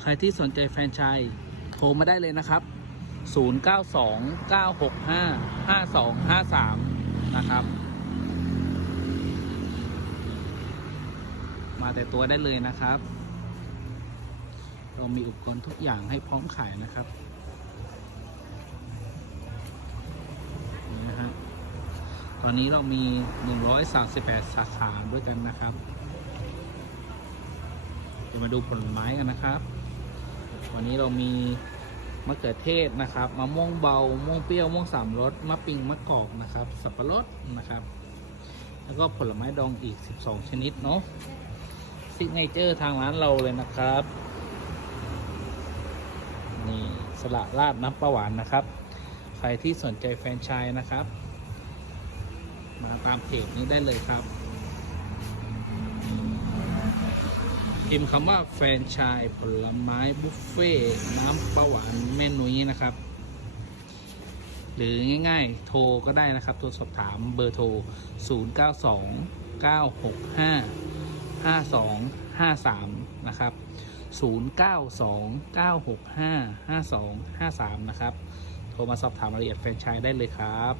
ใครที่สนใจแฟนชส์โทรมาได้เลยนะครับ 0929655253 นะครับ มาแต่ตัวได้เลยนะครับ เรามีอุปกรณ์ทุกอย่างให้พร้อมขายนะครับนี่นะฮะตอนนี้เรามี 138 สาขาด้วยกันนะครับ เดี๋ยวมาดูผลไม้กันนะครับ วันนี้เรามีมะเขือเทศนะครับมะม่วงเบามะม่วงเปรี้ยวมะม่วงสามรสมะปิงมะกอกนะครับ สับปะรดนะครับ แล้วก็ผลไม้ดองอีก 12 ชนิดเนาะซิกเนเจอร์ทางร้านเราเลยนะครับ นี่สละราดน้ำปลาหวานนะครับ ใครที่สนใจแฟนชส์นะครับ มาตามเพจนี้ได้เลยครับ พิมพ์คำว่าแฟนชส์ผลไม้บุฟเฟ่น้ำปลาหวานแม่นุ้ยนะครับ หรือง่ายๆ โทรก็ได้นะครับ โทรสอบถามเบอร์โทร 092 965 5253 นะครับ 092 965 5253 นะครับ โทรมาสอบถามรายละเอียดแฟนชส์ได้เลยครับ